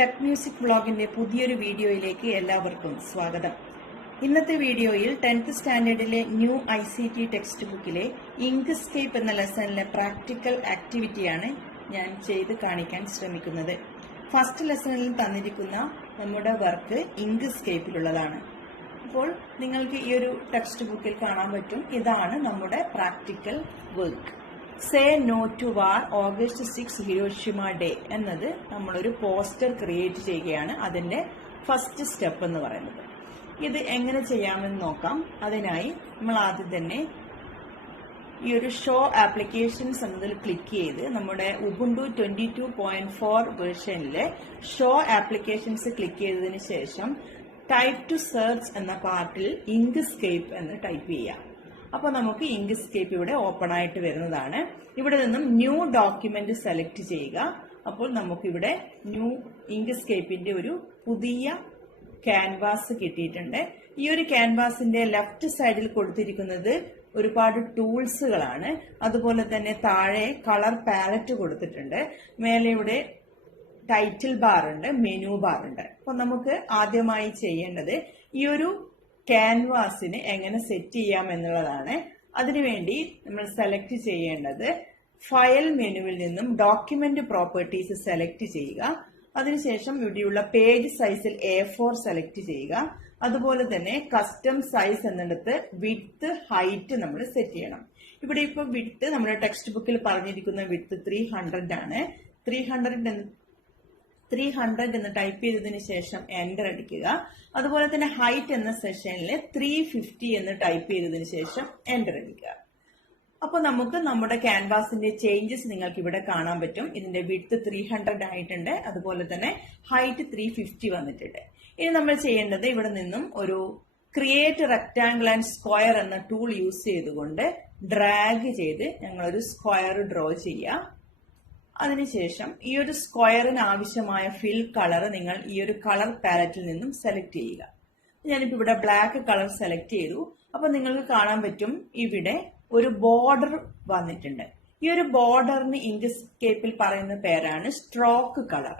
Tech music വ്ളോഗിന്റെ പുതിയൊരു വീഡിയോയിലേക്ക് എല്ലാവർക്കും സ്വാഗതം. ഇന്നത്തെ വീഡിയോയിൽ 10th സ്റ്റാൻഡേർഡിലെ ന്യൂ ICT ടെക്സ്റ്റ് ബുക്കിലെ ഇങ്ക്സ്കേപ്പ് എന്ന ലെസണിലെ പ്രാക്ടിക്കൽ ആക്ടിവിറ്റിയാണ് ഞാൻ ചെയ്ത് കാണിക്കാൻ ശ്രമിക്കുന്നത്. ഫസ്റ്റ് ലെസണിൽ തന്നിരിക്കുന്ന നമ്മുടെ വർക്ക് ഇങ്ക്സ്കേപ്പിലുള്ളതാണ്. അപ്പോൾ നിങ്ങൾക്ക് ഈ ഒരു ടെക്സ്റ്റ് ബുക്കിൽ കാണാൻ പറ്റും, ഇതാണ് നമ്മുടെ practical work. Say no to war August 6 Hiroshima day എന്നത് നമ്മളൊരു പോസ്റ്റർ ക്രിയേറ്റ് ചെയ്യുകയാണ് അതിന്റെ ഫസ്റ്റ് സ്റ്റെപ്പ് എന്ന് പറയുന്നത്. ഇത് എങ്ങനെ ചെയ്യാമെന്ന് നോക്കാം. അതിനായി നമ്മൾ ആദ്യം തന്നെ ഈ ഒരു ഷോ ആപ്ലിക്കേഷൻസ് എന്നതിൽ ക്ലിക്ക് ചെയ്ത് നമ്മുടെ ഉബുണ്ടു 22.4 വേർഷനിലെ ഷോ ആപ്ലിക്കേഷൻസ് ക്ലിക്ക് ചെയ്തതിന് ശേഷം ടൈപ്പ് ടു സെർച്ച് എന്ന പാർട്ടിൽ ഇങ്ക്സ്കേപ്പ് എന്ന് ടൈപ്പ് ചെയ്യാം. അപ്പൊ നമുക്ക് ഇങ്ക്സ്കേപ്പ് ഇവിടെ ഓപ്പൺ ആയിട്ട് വരുന്നതാണ്. ഇവിടെ നിന്നും ന്യൂ ഡോക്യുമെന്റ് സെലക്ട് ചെയ്യുക. അപ്പോൾ നമുക്കിവിടെ ന്യൂ ഇങ്ക്സ്കേപ്പിന്റെ ഒരു പുതിയ ക്യാൻവാസ് കിട്ടിയിട്ടുണ്ട്. ഈ ഒരു ക്യാൻവാസിന്റെ ലെഫ്റ്റ് സൈഡിൽ കൊടുത്തിരിക്കുന്നത് ഒരുപാട് ടൂൾസുകളാണ്. അതുപോലെ തന്നെ താഴെ കളർ പാലറ്റ് കൊടുത്തിട്ടുണ്ട്. മേലെ ഇവിടെ ടൈറ്റിൽ ബാർ ഉണ്ട്, മെനു ബാർ ഉണ്ട്. അപ്പൊ നമുക്ക് ആദ്യമായി ചെയ്യേണ്ടത് ഈ ഒരു ക്യാൻവാസിന് എങ്ങനെ സെറ്റ് ചെയ്യാം എന്നുള്ളതാണ്. അതിനുവേണ്ടി നമ്മൾ സെലക്ട് ചെയ്യേണ്ടത് ഫയൽ മെനുവിൽ നിന്നും ഡോക്യുമെന്റ് പ്രോപ്പർട്ടീസ് സെലക്ട് ചെയ്യുക. അതിനുശേഷം ഇവിടെയുള്ള പേജ് സൈസിൽ A4 സെലക്ട് ചെയ്യുക. അതുപോലെ തന്നെ കസ്റ്റം സൈസ് എന്നിടത്ത് വിഡ്ത്ത് ഹൈറ്റ് നമ്മൾ സെറ്റ് ചെയ്യണം. ഇവിടെ ഇപ്പോൾ വിഡ്ത്ത് നമ്മുടെ ടെക്സ്റ്റ് ബുക്കിൽ പറഞ്ഞിരിക്കുന്ന വിഡ്ത്ത് 300 ആണ്. 300 എന്ന് ടൈപ്പ് ചെയ്തതിന് ശേഷം എന്റർ അടിക്കുക. അതുപോലെ തന്നെ ഹൈറ്റ് എന്ന സെഷനിൽ 350 എന്ന് ടൈപ്പ് ചെയ്തതിന് ശേഷം എന്റർ അടിക്കുക. അപ്പൊ നമുക്ക് നമ്മുടെ ക്യാൻവാസിന്റെ ചേഞ്ചസ് നിങ്ങൾക്ക് ഇവിടെ കാണാൻ പറ്റും. ഇതിന്റെ വിഡ്ത്ത് 300 ആയിട്ടുണ്ട്, അതുപോലെ തന്നെ ഹൈറ്റ് 350 വന്നിട്ടുണ്ട്. ഇനി നമ്മൾ ചെയ്യേണ്ടത് ഇവിടെ നിന്നും ഒരു ക്രിയേറ്റ് റെക്ടാംഗിൾ ആൻഡ് സ്ക്വയർ എന്ന ടൂൾ യൂസ് ചെയ്തുകൊണ്ട് ഡ്രാഗ് ചെയ്ത് ഞങ്ങളൊരു സ്ക്വയർ ഡ്രോ ചെയ്യുക. അതിനുശേഷം ഈ ഒരു സ്ക്വയറിന് ആവശ്യമായ ഫിൽ കളർ നിങ്ങൾ ഈ ഒരു കളർ പാലറ്റിൽ നിന്നും സെലക്ട് ചെയ്യുക. ഞാനിപ്പോ ഇവിടെ ബ്ലാക്ക് കളർ സെലക്ട് ചെയ്തു. അപ്പൊ നിങ്ങൾക്ക് കാണാൻ പറ്റും ഇവിടെ ഒരു ബോർഡർ വന്നിട്ടുണ്ട്. ഈ ഒരു ബോർഡറിന് ഇങ്ക്സ്കേപ്പിൽ പറയുന്ന പേരാണ് സ്ട്രോക്ക് കളർ.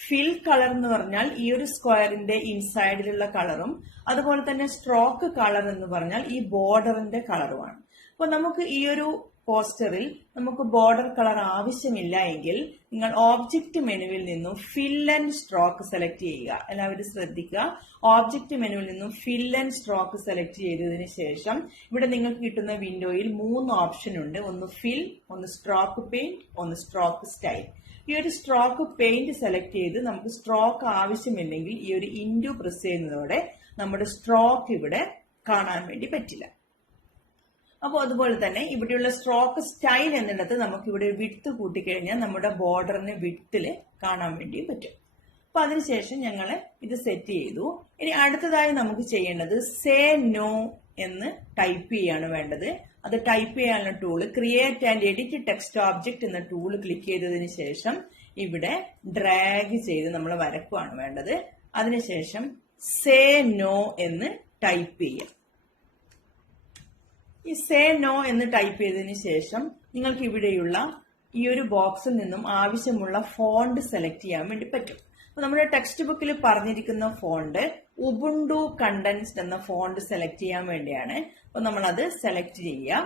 ഫിൽ കളർ എന്ന് പറഞ്ഞാൽ ഈ ഒരു സ്ക്വയറിന്റെ ഇൻസൈഡിലുള്ള കളറും, അതുപോലെ തന്നെ സ്ട്രോക്ക് കളർ എന്ന് പറഞ്ഞാൽ ഈ ബോർഡറിന്റെ കളറുമാണ്. അപ്പൊ നമുക്ക് ഈ ഒരു പോസ്റ്ററിൽ നമുക്ക് ബോർഡർ കളർ ആവശ്യമില്ല എങ്കിൽ നിങ്ങൾ ഓബ്ജക്റ്റ് മെനുവിൽ നിന്നും ഫിൽ ആൻഡ് സ്ട്രോക്ക് സെലക്ട് ചെയ്യുക. എല്ലാവരും ശ്രദ്ധിക്കുക, ഓബ്ജക്റ്റ് മെനുവിൽ നിന്നും ഫിൽ ആൻഡ് സ്ട്രോക്ക് സെലക്ട് ചെയ്തതിനു ശേഷം ഇവിടെ നിങ്ങൾക്ക് കിട്ടുന്ന വിൻഡോയിൽ 3 ഓപ്ഷൻ ഉണ്ട്. ഒന്ന് ഫിൽ, ഒന്ന് സ്ട്രോക്ക് പെയിന്റ്, ഒന്ന് സ്ട്രോക്ക് സ്റ്റൈൽ. ഈ ഒരു സ്ട്രോക്ക് പെയിന്റ് സെലക്ട് ചെയ്ത് നമുക്ക് സ്ട്രോക്ക് ആവശ്യമില്ലെങ്കിൽ ഈ ഒരു ഇൻഡു പ്രസ് ചെയ്യുന്നതോടെ നമ്മുടെ സ്ട്രോക്ക് ഇവിടെ കാണാൻ വേണ്ടി പറ്റില്ല. അപ്പോൾ അതുപോലെ തന്നെ ഇവിടെയുള്ള സ്ട്രോക്ക് സ്റ്റൈൽ എന്നിടത്ത് നമുക്ക് ഇവിടെ വിഡ്ത്ത് കൂട്ടിക്കഴിഞ്ഞാൽ നമ്മുടെ ബോർഡറിന് വിഡ്ത്തില് കാണാൻ വേണ്ടി പറ്റും. അപ്പൊ അതിനുശേഷം ഞങ്ങൾ ഇത് സെറ്റ് ചെയ്തു. ഇനി അടുത്തതായി നമുക്ക് ചെയ്യേണ്ടത് സേ നോ എന്ന് ടൈപ്പ് ചെയ്യാണ് വേണ്ടത്. അത് ടൈപ്പ് ചെയ്യാനുള്ള tool create and edit text object എന്ന ടൂള് ക്ലിക്ക് ചെയ്തതിന് ശേഷം ഇവിടെ ഡ്രാഗ് ചെയ്ത് നമ്മൾ വരക്കുവാണ് വേണ്ടത്. അതിനുശേഷം സേ നോ എന്ന് ടൈപ്പ് ചെയ്യാം. ഈ സേ നോ എന്ന് ടൈപ്പ് ചെയ്തതിന് ശേഷം നിങ്ങൾക്ക് ഇവിടെയുള്ള ഈ ഒരു ബോക്സിൽ നിന്നും ആവശ്യമുള്ള ഫോണ്ട് സെലക്ട് ചെയ്യാൻ വേണ്ടി പറ്റും. അപ്പൊ നമ്മുടെ ടെക്സ്റ്റ് ബുക്കിൽ പറഞ്ഞിരിക്കുന്ന ഫോണ്ട് ഉബുണ്ടു കണ്ടൻസ്ഡ് എന്ന ഫോണ്ട് സെലക്ട് ചെയ്യാൻ വേണ്ടിയാണ്. അപ്പൊ നമ്മളത് സെലക്ട് ചെയ്യുക.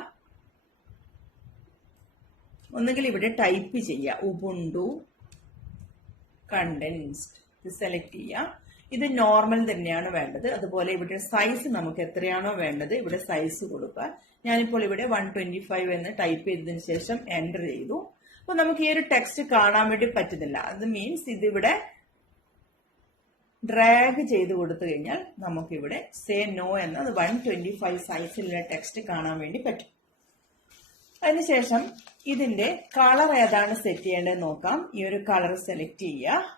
ഒന്നുകിൽ ഇവിടെ ടൈപ്പ് ചെയ്യുക ഉബുണ്ടു കണ്ടൻസ്ഡ്, ഇത് സെലക്ട് ചെയ്യുക. ഇത് നോർമൽ തന്നെയാണ് വേണ്ടത്. അതുപോലെ ഇവിടെ സൈസ് നമുക്ക് എത്രയാണോ വേണ്ടത് ഇവിടെ സൈസ് കൊടുക്കുക. ഞാനിപ്പോൾ ഇവിടെ 125 എന്ന് ടൈപ്പ് ചെയ്തതിനു ശേഷം എന്റർ ചെയ്തു. അപ്പൊ നമുക്ക് ഈ ഒരു ടെക്സ്റ്റ് കാണാൻ വേണ്ടി പറ്റുന്നില്ല. അത് മീൻസ് ഇതിവിടെ ഡ്രാഗ് ചെയ്ത് കൊടുത്തു കഴിഞ്ഞാൽ നമുക്കിവിടെ സേ നോ എന്ന 125 സൈസിലുള്ള ടെക്സ്റ്റ് കാണാൻ വേണ്ടി പറ്റും. അതിനുശേഷം ഇതിന്റെ കളർ ഏതാണ് സെറ്റ് ചെയ്യേണ്ടത് നോക്കാം. ഈ ഒരു കളർ സെലക്ട് ചെയ്യുക.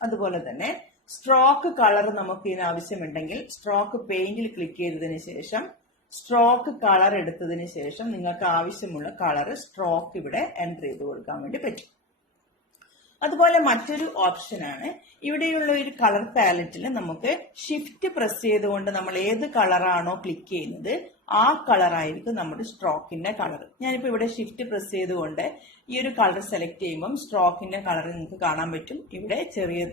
അതുപോലെ തന്നെ സ്ട്രോക്ക് കളർ നമുക്ക് ഇതിന് ആവശ്യമുണ്ടെങ്കിൽ സ്ട്രോക്ക് പെയിന്റിൽ ക്ലിക്ക് ചെയ്തതിന് ശേഷം സ്ട്രോക്ക് കളർ എടുത്തതിന് ശേഷം നിങ്ങൾക്ക് ആവശ്യമുള്ള കളർ സ്ട്രോക്ക് ഇവിടെ എന്റർ ചെയ്ത് കൊടുക്കാൻ വേണ്ടി പറ്റും. അതുപോലെ മറ്റൊരു ഓപ്ഷനാണ് ഇവിടെയുള്ള ഒരു കളർ പാലറ്റിൽ നമുക്ക് ഷിഫ്റ്റ് പ്രസ് ചെയ്തുകൊണ്ട് നമ്മൾ ഏത് കളറാണോ ക്ലിക്ക് ചെയ്യുന്നത് ആ കളർ ആയിരിക്കും നമ്മുടെ സ്ട്രോക്കിന്റെ കളർ. ഞാനിപ്പോ ഇവിടെ ഷിഫ്റ്റ് പ്രസ് ചെയ്തുകൊണ്ട് ഈ ഒരു കളർ സെലക്ട് ചെയ്യുമ്പോൾ സ്ട്രോക്കിന്റെ കളർ നിങ്ങൾക്ക് കാണാൻ പറ്റും. ഇവിടെ ചെറിയ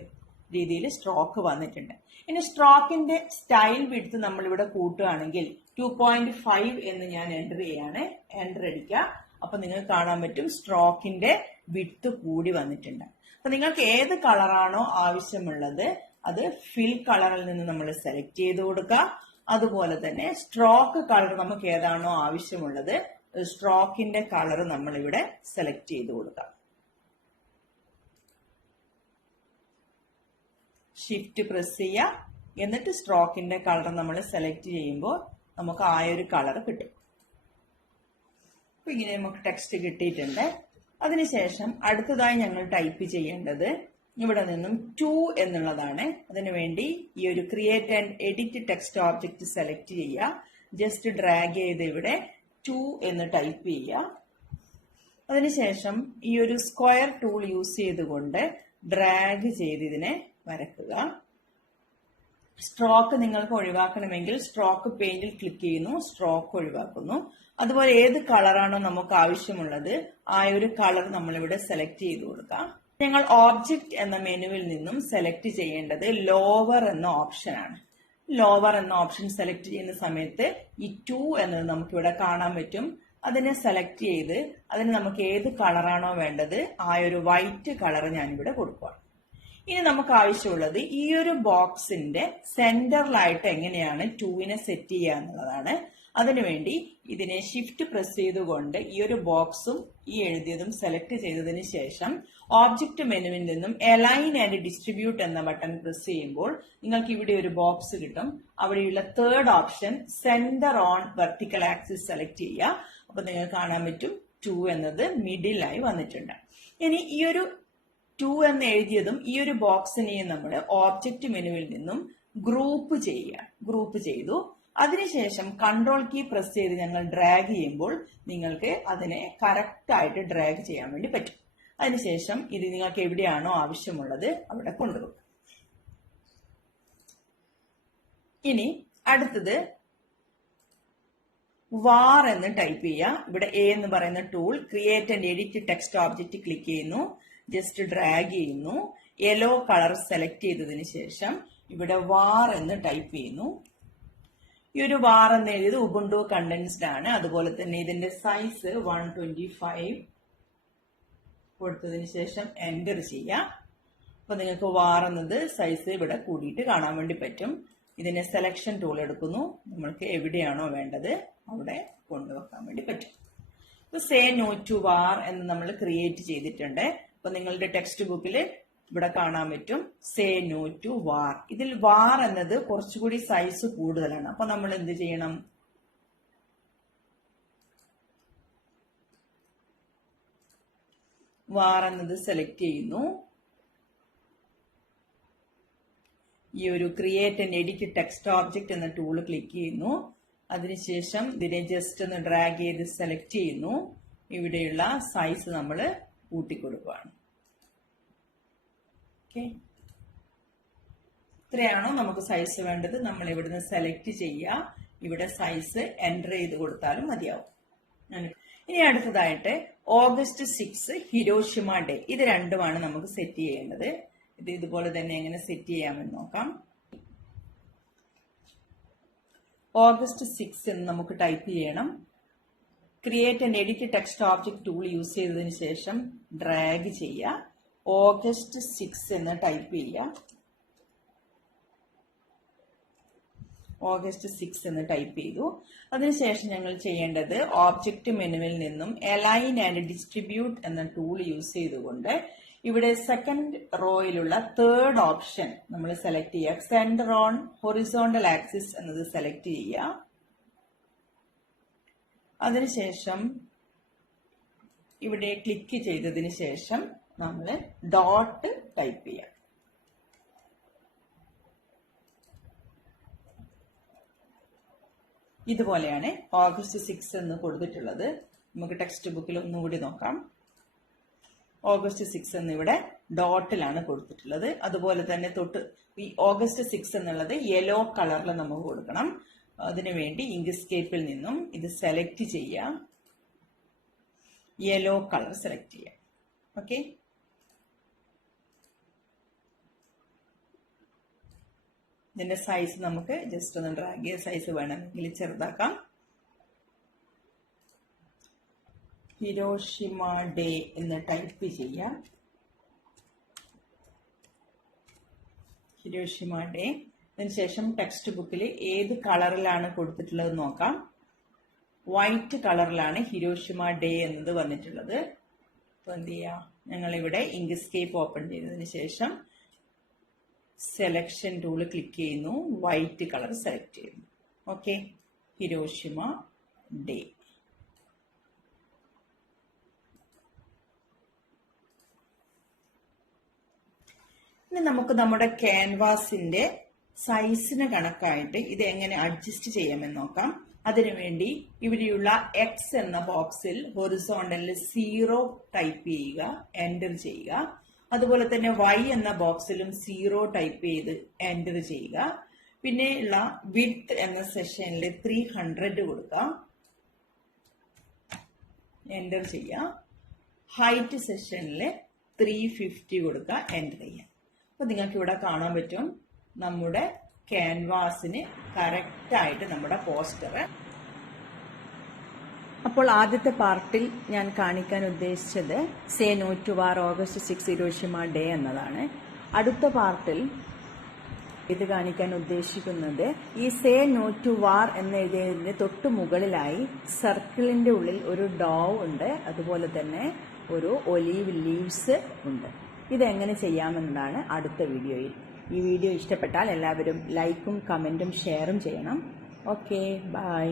രീതിയിൽ സ്ട്രോക്ക് വന്നിട്ടുണ്ട്. ഇനി സ്ട്രോക്കിന്റെ സ്റ്റൈൽ വിഡ്ത്ത് നമ്മളിവിടെ കൂട്ടുകയാണെങ്കിൽ 2.5 എന്ന് ഞാൻ എൻ്റർ ചെയ്യാണ്. എൻ്റർ അടിക്കുക. അപ്പൊ നിങ്ങൾക്ക് കാണാൻ പറ്റും സ്ട്രോക്കിന്റെ വിഡ്ത്ത് കൂടി വന്നിട്ടുണ്ട്. അപ്പൊ നിങ്ങൾക്ക് ഏത് കളറാണോ ആവശ്യമുള്ളത് അത് ഫിൽ കളറിൽ നിന്ന് നമ്മൾ സെലക്ട് ചെയ്ത് കൊടുക്കുക. അതുപോലെ തന്നെ സ്ട്രോക്ക് കളർ നമുക്ക് ഏതാണോ ആവശ്യമുള്ളത് സ്ട്രോക്കിന്റെ കളർ നമ്മൾ ഇവിടെ സെലക്ട് ചെയ്ത് കൊടുക്കുക. ഷിഫ്റ്റ് പ്രസ് ചെയ്യുക. എന്നിട്ട് സ്ട്രോക്കിന്റെ കളർ നമ്മൾ സെലക്ട് ചെയ്യുമ്പോൾ നമുക്ക് ആ ഒരു കളർ കിട്ടും. അപ്പൊ ഇങ്ങനെ നമുക്ക് ടെക്സ്റ്റ് കിട്ടിയിട്ടുണ്ട്. അതിനുശേഷം അടുത്തതായി ഞങ്ങൾ ടൈപ്പ് ചെയ്യേണ്ടത് ഇവിടെ നിന്നും 2 എന്നുള്ളതാണ്. അതിനുവേണ്ടി ഈ ഒരു create and edit text object select ചെയ്യുക. ജസ്റ്റ് ഡ്രാഗ് ചെയ്ത് ഇവിടെ 2 എന്ന് ടൈപ്പ് ചെയ്യുക. അതിനുശേഷം ഈ ഒരു സ്ക്വയർ ടൂൾ യൂസ് ചെയ്തുകൊണ്ട് ഡ്രാഗ് ചെയ്ത് ഇതിനെ വരക്കുക. സ്ട്രോക്ക് നിങ്ങൾക്ക് ഒഴിവാക്കണമെങ്കിൽ സ്ട്രോക്ക് പെയിന്റിൽ ക്ലിക്ക് ചെയ്യുന്നു, സ്ട്രോക്ക് ഒഴിവാക്കുന്നു. അതുപോലെ ഏത് കളറാണോ നമുക്ക് ആവശ്യമുള്ളത് ആ ഒരു കളർ നമ്മളിവിടെ സെലക്ട് ചെയ്ത് കൊടുക്കാം. ഞങ്ങൾ ഓബ്ജക്റ്റ് എന്ന മെനുവിൽ നിന്നും സെലക്ട് ചെയ്യേണ്ടത് ലോവർ എന്ന ഓപ്ഷനാണ്. ലോവർ എന്ന ഓപ്ഷൻ സെലക്ട് ചെയ്യുന്ന സമയത്ത് ഈ 2 എന്നത് നമുക്കിവിടെ കാണാൻ പറ്റും. അതിനെ സെലക്ട് ചെയ്ത് അതിന് നമുക്ക് ഏത് കളറാണോ വേണ്ടത് ആ ഒരു വൈറ്റ് കളർ ഞാനിവിടെ കൊടുക്കുക. ഇനി നമുക്ക് ആവശ്യമുള്ളത് ഈ ഒരു ബോക്സിന്റെ സെന്ററിലായിട്ട് എങ്ങനെയാണ് 2നെ സെറ്റ് ചെയ്യുക എന്നുള്ളതാണ്. അതിനുവേണ്ടി ഇതിനെ ഷിഫ്റ്റ് പ്രസ് ചെയ്തുകൊണ്ട് ഈ ഒരു ബോക്സും ഈ എഴുതിയതും സെലക്ട് ചെയ്തതിന് ശേഷം ഓബ്ജക്റ്റ് മെനുവിൽ നിന്നും അലൈൻ ആൻഡ് ഡിസ്ട്രിബ്യൂട്ട് എന്ന ബട്ടൺ പ്രസ് ചെയ്യുമ്പോൾ നിങ്ങൾക്ക് ഇവിടെ ഒരു ബോക്സ് കിട്ടും. അവിടെയുള്ള third option centre on vertical axis select ചെയ്യുക. അപ്പൊ നിങ്ങൾക്ക് കാണാൻ പറ്റും 2 എന്നത് മിഡിലായി വന്നിട്ടുണ്ട്. ഇനി ഈ ഒരു 2 എന്ന് എഴുതിയതും ഈ ഒരു ബോക്സിനെയും നമ്മൾ ഓബ്ജക്റ്റ് മെനുവിൽ നിന്നും ഗ്രൂപ്പ് ചെയ്യുക. ഗ്രൂപ്പ് ചെയ്തു. അതിനുശേഷം കൺട്രോൾ കീ പ്രസ് ചെയ്ത് ഞങ്ങൾ ഡ്രാഗ് ചെയ്യുമ്പോൾ നിങ്ങൾക്ക് അതിനെ കറക്റ്റ് ആയിട്ട് ഡ്രാഗ് ചെയ്യാൻ വേണ്ടി പറ്റും. അതിനുശേഷം ഇത് നിങ്ങൾക്ക് എവിടെയാണോ ആവശ്യമുള്ളത് അവിടെ കൊണ്ടുപോകും. ഇനി അടുത്തത് വാർ എന്ന് ടൈപ്പ് ചെയ്യുക. ഇവിടെ എ എന്ന് പറയുന്ന tool create and edit text object click ചെയ്യുന്നു. ജസ്റ്റ് ഡ്രാഗ് ചെയ്യുന്നു. യെല്ലോ കളർ സെലക്ട് ചെയ്തതിന് ശേഷം ഇവിടെ വാർ എന്ന് ടൈപ്പ് ചെയ്യുന്നു. ഈ ഒരു വാർ എന്ന് എഴുതിയത് ഉബുണ്ടു കണ്ടൻസ്ഡ് ആണ്. അതുപോലെ തന്നെ ഇതിന്റെ സൈസ് 125 കൊടുത്തതിന് ശേഷം എൻ്റർ ചെയ്യാം. അപ്പൊ നിങ്ങൾക്ക് വാർ എന്നത് സൈസ് ഇവിടെ കൂടിയിട്ട് കാണാൻ വേണ്ടി പറ്റും. ഇതിന്റെ സെലക്ഷൻ ടൂൾ എടുക്കുന്നു. നമ്മൾക്ക് എവിടെയാണോ വേണ്ടത് അവിടെ കൊണ്ടുവെക്കാൻ വേണ്ടി പറ്റും. ഇപ്പൊ സേ നോ ടു വാർ എന്ന് നമ്മൾ ക്രിയേറ്റ് ചെയ്തിട്ടുണ്ട്. അപ്പൊ നിങ്ങളുടെ ടെക്സ്റ്റ് ബുക്കിൽ ഇവിടെ കാണാൻ പറ്റും സേ നോ ടു വാർ. ഇതിൽ വാർ എന്നത് കുറച്ചുകൂടി സൈസ് കൂടുതലാണ്. അപ്പൊ നമ്മൾ എന്ത് ചെയ്യണം? വാർ എന്നത് സെലക്ട് ചെയ്യുന്നു. ഈ ഒരു create and edit text object എന്ന ടൂള് ക്ലിക്ക് ചെയ്യുന്നു. അതിനുശേഷം ഇതിനെ ജസ്റ്റ് ഒന്ന് ഡ്രാഗ് ചെയ്ത് സെലക്ട് ചെയ്യുന്നു. ഇവിടെയുള്ള സൈസ് നമ്മൾ കൂട്ടിക്കൊടുക്കുകയാണ്. ഓക്കെ, ഇത്രയാണോ നമുക്ക് സൈസ് വേണ്ടത് നമ്മൾ ഇവിടുന്ന് സെലക്ട് ചെയ്യുക. ഇവിടെ സൈസ് എൻ്റർ ചെയ്ത് കൊടുത്താലും മതിയാവും. ഇനി അടുത്തതായിട്ട് ഓഗസ്റ്റ് 6 ഹിരോഷിമ ഡേ. ഇത് രണ്ടുമാണ് നമുക്ക് സെറ്റ് ചെയ്യേണ്ടത്. ഇത് ഇതുപോലെ തന്നെ എങ്ങനെ സെറ്റ് ചെയ്യാമെന്ന് നോക്കാം. ഓഗസ്റ്റ് 6 എന്ന് നമുക്ക് ടൈപ്പ് ചെയ്യണം. Create and edit text object tool use ചെയ്തതിന് ശേഷം ഡ്രാഗ് ചെയ്യുക. ഓഗസ്റ്റ് 6 എന്ന് ടൈപ്പ് ചെയ്യുക. ഓഗസ്റ്റ് 6 എന്ന് ടൈപ്പ് ചെയ്തു. അതിനുശേഷം ഞങ്ങൾ ചെയ്യേണ്ടത് ഓബ്ജക്റ്റ് മെനുവിൽ നിന്നും അലൈൻ ആൻഡ് ഡിസ്ട്രിബ്യൂട്ട് എന്ന ടൂൾ യൂസ് ചെയ്തുകൊണ്ട് ഇവിടെ സെക്കൻഡ് റോയിലുള്ള തേർഡ് ഓപ്ഷൻ നമ്മൾ സെലക്ട് ചെയ്യുക. സെന്റർ ഓൺ ഹൊറിസോണ്ടൽ ആക്സിസ് എന്നത് സെലക്ട് ചെയ്യുക. അതിനുശേഷം ഇവിടെ ക്ലിക്ക് ചെയ്തതിന് ശേഷം നമ്മൾ ഡോട്ട് ടൈപ്പ് ചെയ്യാം. ഇതുപോലെയാണ് ഓഗസ്റ്റ് 6 എന്ന് കൊടുത്തിട്ടുള്ളത്. നമുക്ക് ടെക്സ്റ്റ് ബുക്കിൽ ഒന്നുകൂടി നോക്കാം. ഓഗസ്റ്റ് 6 എന്നിവിടെ ഡോട്ടിലാണ് കൊടുത്തിട്ടുള്ളത്. അതുപോലെ തന്നെ തൊട്ട് ഈ ഓഗസ്റ്റ് 6 എന്നുള്ളത് യെല്ലോ കളറിൽ നമുക്ക് കൊടുക്കണം. അതിനുവേണ്ടി ഇങ്ക്സ്കേപ്പിൽ നിന്നും ഇത് സെലക്ട് ചെയ്യാം. യെല്ലോ കളർ സെലക്ട് ചെയ്യാം. ഓക്കെ, ഇതിന്റെ സൈസ് നമുക്ക് ജസ്റ്റ് ഒന്ന് ഡ്രാഗ് ചെയ്ത് സൈസ് വേണമെങ്കിൽ ചെറുതാക്കാം. ഹിരോഷിമ ഡേ എന്ന് ടൈപ്പ് ചെയ്യാം. Hiroshima day. അതിനുശേഷം ടെക്സ്റ്റ് ബുക്കിൽ ഏത് കളറിലാണ് കൊടുത്തിട്ടുള്ളത് നോക്കാം. വൈറ്റ് കളറിലാണ് ഹിരോഷിമ ഡേ എന്നത് വന്നിട്ടുള്ളത്. അപ്പൊ എന്ത് ചെയ്യാം, ഞങ്ങളിവിടെ ഇങ്ക്സ്കേപ്പ് ഓപ്പൺ ചെയ്തതിന് ശേഷം സെലക്ഷൻ ടൂൾ ക്ലിക്ക് ചെയ്യുന്നു, വൈറ്റ് കളർ സെലക്ട് ചെയ്യുന്നു. Okay, Hiroshima day. ഇനി നമുക്ക് നമ്മുടെ ക്യാൻവാസിന്റെ സൈസിന് കണക്കായിട്ട് ഇത് എങ്ങനെ അഡ്ജസ്റ്റ് ചെയ്യാമെന്ന് നോക്കാം. അതിനുവേണ്ടി ഇവിടെയുള്ള എക്സ് എന്ന ബോക്സിൽ ഹൊറിസോണ്ടലിൽ 0 ടൈപ്പ് ചെയ്യുക, എന്റർ ചെയ്യുക. അതുപോലെ തന്നെ വൈ എന്ന ബോക്സിലും 0 ടൈപ്പ് ചെയ്ത് എന്റർ ചെയ്യുക. പിന്നെ ഉള്ള വിഡ്ത്ത് എന്ന സെഷനിൽ 300 കൊടുക്കുക, എന്റർ ചെയ്യുക. ഹൈറ്റ് സെഷനിൽ 350 കൊടുക്കുക, എന്റർ ചെയ്യുക. അപ്പൊ നിങ്ങൾക്ക് ഇവിടെ കാണാൻ പറ്റും നമ്മുടെ ക്യാൻവാസിന് കറക്റ്റ് ആയിട്ട് നമ്മുടെ പോസ്റ്റർ. അപ്പോൾ ആദ്യത്തെ പാർട്ടിൽ ഞാൻ കാണിക്കാൻ ഉദ്ദേശിച്ചത് say no to war August 6 Hiroshima day എന്നതാണ്. അടുത്ത പാർട്ടിൽ ഇത് കാണിക്കാൻ ഉദ്ദേശിക്കുന്നത് ഈ സേ നോ ടു വാർ എന്ന് എഴുതിയതിന്റെ തൊട്ടു മുകളിലായി സർക്കിളിന്റെ ഉള്ളിൽ ഒരു ഡോവ് ഉണ്ട്, അതുപോലെ തന്നെ ഒരു ഒലീവ് ലീവ്സ് ഉണ്ട്. ഇതെങ്ങനെ ചെയ്യാമെന്നതാണ് അടുത്ത വീഡിയോയിൽ. ഈ വീഡിയോ ഇഷ്ടപ്പെട്ടാൽ എല്ലാവരും ലൈക്കും കമന്റും ഷെയറും ചെയ്യണം. Okay, by.